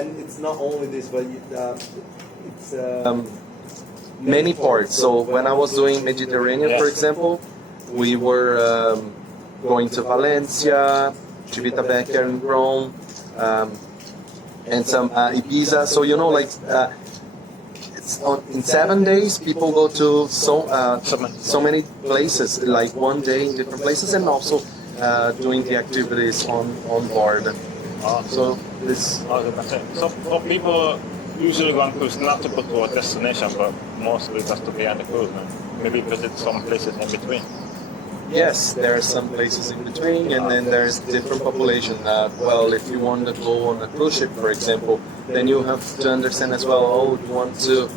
And it's not only this, but it's many ports. So when I was doing Mediterranean, for example, we were going to Valencia, Civitavecchia in Rome, and some Ibiza. So in 7 days, people go to so many places, like one day in different places, and also doing the activities on board. So this. So for people usually go on cruise not to go to a destination, but mostly just to be on the cruise, maybe visit some places in between. Yes, there are some places in between, and then there's different population. Well, if you want to go on a cruise ship, for example, then you have to understand as well, you want to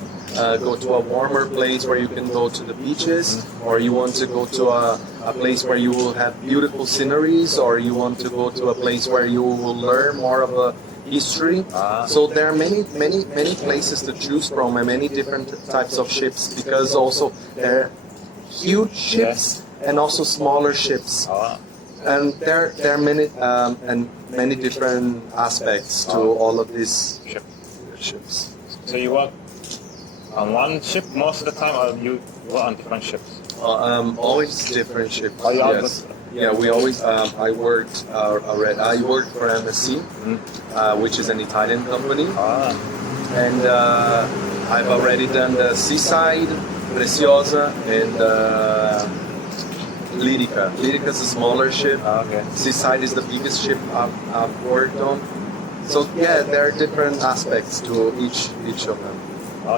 go to a warmer place where you can go to the beaches, or you want to go to a place where you will have beautiful sceneries, or you want to go to a place where you will learn more of a history. So there are many places to choose from, and many different types of ships, because also there are huge ships and also smaller ships, and there are many different aspects to all of these ships. So you work on one ship most of the time, or you work on different ships? Always different ships. Yes. Yeah, we always. I worked for MSC, which is an Italian company, and I've already done the Seaside, Preciosa, and Lyrica. Lyrica is a smaller ship. Seaside is the biggest ship I've worked on. So there are different aspects to each of them.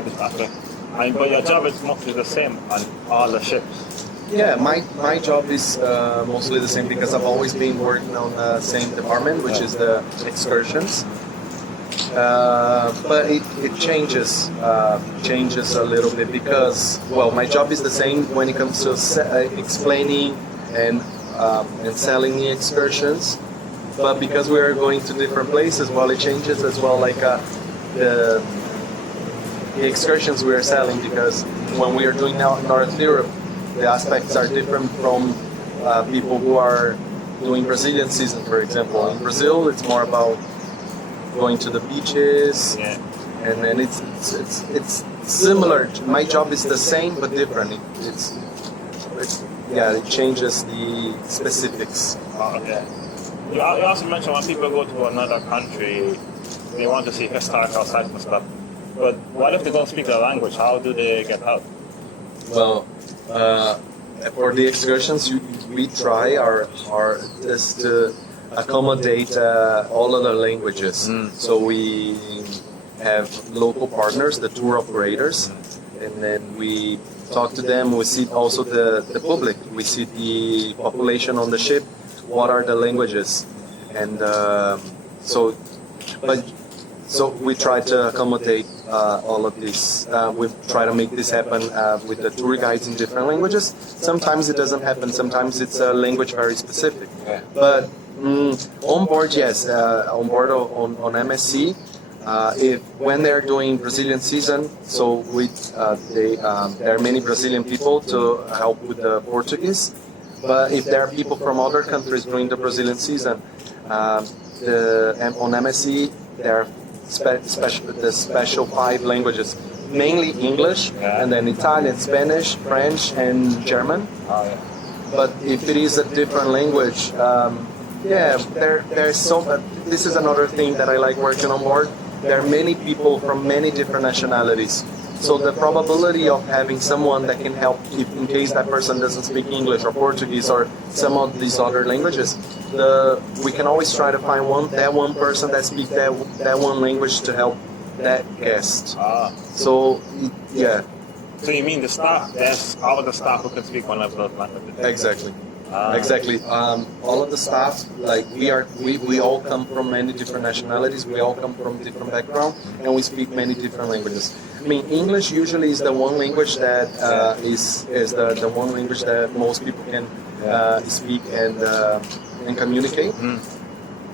This aspect. But your job is mostly the same on all the ships. Yeah, my job is mostly the same because I've always been working on the same department, which is the excursions. But it changes a little bit because, well, my job is the same when it comes to explaining and selling the excursions. But because we are going to different places, well, it changes as well. Like the excursions we are selling, because when we are doing now North Europe, the aspects are different from people who are doing Brazilian season, for example. In Brazil, it's more about going to the beaches, and then it's similar. My job is the same but different. It changes the specifics. You also mentioned when people go to another country, they want to see historical sites and stuff. But what if they don't speak the language? How do they get out? Well, for the excursions, we try our hardest to accommodate all of the languages. So we have local partners, the tour operators, and then we talk to them. We see also the public. We see the population on the ship. What are the languages? And so we try to accommodate all of this. We try to make this happen with the tour guides in different languages. Sometimes it doesn't happen. Sometimes it's a language very specific. But on board, yes. On board on MSC, when they're doing Brazilian season, so there are many Brazilian people to help with the Portuguese. But if there are people from other countries during the Brazilian season, on MSC there are the special 5 languages, mainly English, and then Italian, Spanish, French, and German. But if it is a different language, there's so. This is another thing that I like working on board. There are many people from many different nationalities. So the probability of having someone that can help in case that person doesn't speak English or Portuguese or some of these other languages, we can always try to find one person that speaks that one language to help that guest. So yeah. So you mean the staff? There's all of the staff who can speak one of those languages. Exactly. Exactly. All of the staff, like we all come from many different nationalities. We all come from different backgrounds, and we speak many different languages. I mean, English usually is the one language that is the one language that most people can speak and communicate.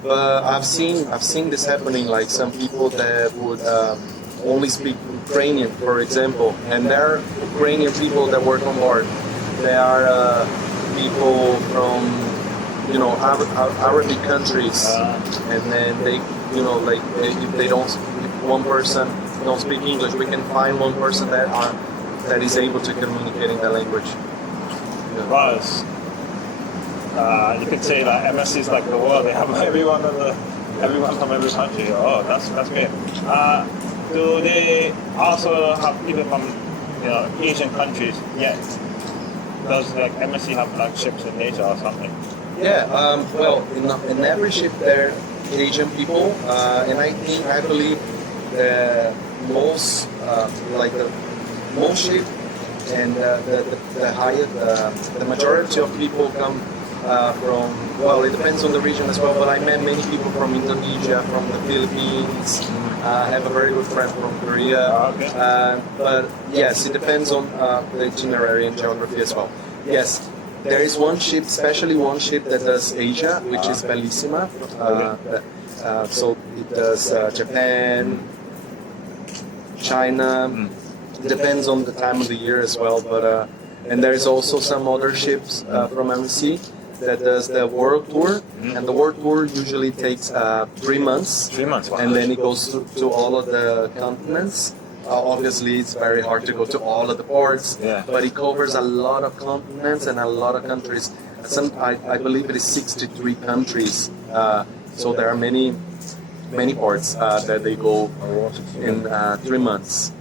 But I've seen this happening. Like some people that would only speak Ukrainian, for example, and there are Ukrainian people that work on board. There are people from Arabic countries, and then they, like if one person don't speak English, we can find one person that is able to communicate in the language. Plus, you could say that MSC is like the world. They have everyone from every country. Oh, that's great. Do they also have people from Asian countries yet? Does like MSC have like ships in Asia or something? Yeah. Well, in every ship there are Asian people, and I believe the most ship and the highest, the majority of people come from, well, it depends on the region as well, but I met many people from Indonesia, from the Philippines. I have a very good friend from Korea. Okay. But yes, it depends on the itinerary and geography as well. Yes, there is one ship, especially one ship that does Asia, which is Bellissima. So it does Japan, China. It depends on the time of the year as well. But and there is also some other ships from MSC that does the world tour, and the world tour usually takes 3 months. 3 months. Wow. And then it goes to all of the continents. Obviously, it's very hard to go to all of the ports, but it covers a lot of continents and a lot of countries. I believe it is 63 countries. So there are many ports that they go in 3 months.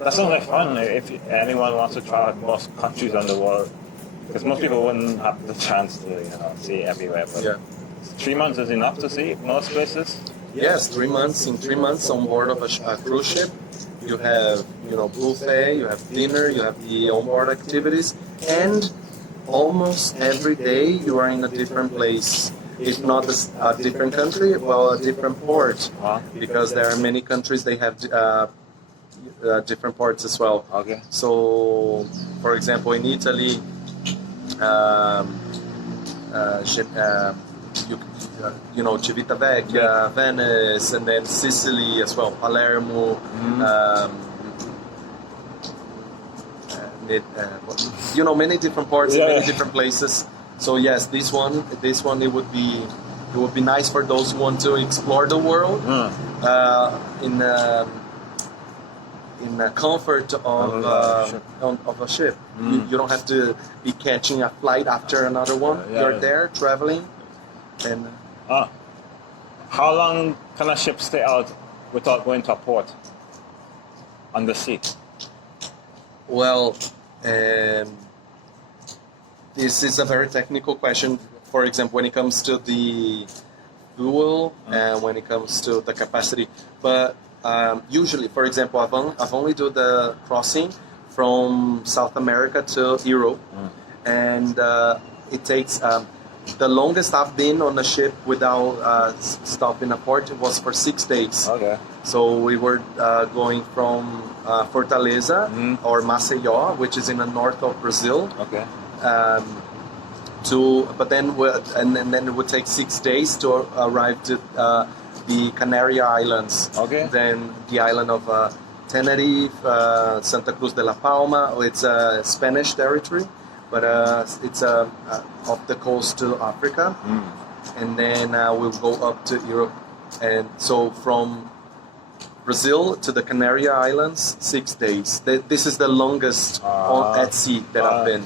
That sounds like fun if anyone wants to try out most countries on the world. Because most people wouldn't have the chance to see everywhere. But 3 months is enough to see most places? Yes, 3 months. In 3 months on board of a cruise ship, you have buffet, you have dinner, you have the onboard activities, and almost every day you are in a different place. If not a different country, well, a different port. Because there are many countries they have different ports as well. Okay. So, for example, in Italy, Civitavecchia, Venice, and then Sicily as well, Palermo, many different ports in many different places. So yes, this one it would be nice for those who want to explore the world in the comfort of a ship. You don't have to be catching a flight after another one. You're there traveling, and how long can a ship stay out without going to a port on the sea? Well, this is a very technical question. For example, when it comes to the fuel and when it comes to the capacity, but usually, for example, I've only do the crossing from South America to Europe, and it takes the longest I've been on a ship without stopping a port was for 6 days. Okay. So we were going from Fortaleza or Maceió, which is in the north of Brazil. Okay. Then it would take 6 days to arrive to the Canary Islands. Okay. Then the island of Tenerife, Santa Cruz de la Palma. It's a Spanish territory, but it's off the coast to Africa. And then we'll go up to Europe. And so from Brazil to the Canary Islands, 6 days. This is the longest at sea that I've been.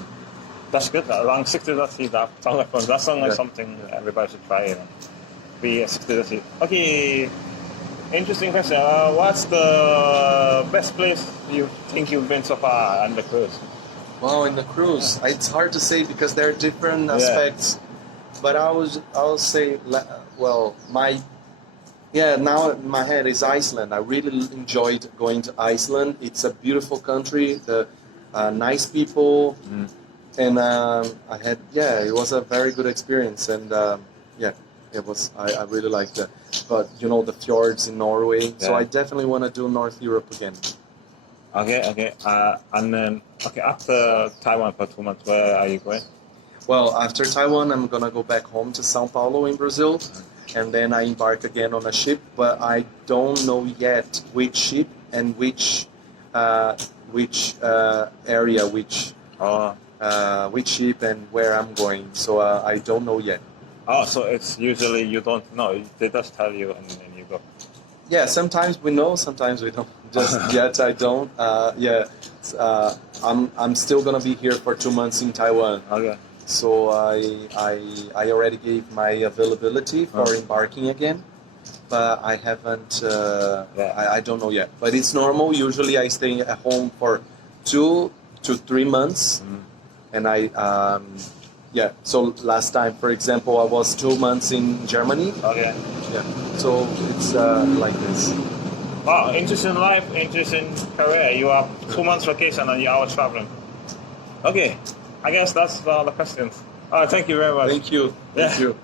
That's good. Around 60 days at sea, that sounds like fun. That sounds like something everybody should try. Be 60 days at sea. Okay, interesting question. What's the best place you think you've been so far on the cruise? Wow, in the cruise, it's hard to say because there are different aspects. But I would say, well, now in my head is Iceland. I really enjoyed going to Iceland. It's a beautiful country, the nice people, and it was a very good experience. And it was. I really liked it. But the fjords in Norway. So I definitely want to do North Europe again. Okay. And then after Taiwan for 2 months, where are you going? Well, after Taiwan, I'm gonna go back home to São Paulo in Brazil, and then I embark again on a ship. But I don't know yet which ship and which area, which ship and where I'm going. So I don't know yet. Oh, so it's usually you don't know. They just tell you and then you go. Yeah, sometimes we know, sometimes we don't. Just yet I don't. I'm still gonna be here for 2 months in Taiwan. Okay. So I already gave my availability for embarking again, but I haven't. I don't know yet. But it's normal. Usually I stay at home for 2 to 3 months, and yeah. So last time, for example, I was 2 months in Germany. Okay. Yeah. So it's like this. Wow, interesting life, interesting career. You have 2 months vacation and you are traveling. Okay, I guess that's all the questions. Thank you very much. Thank you. Yeah. Thank you.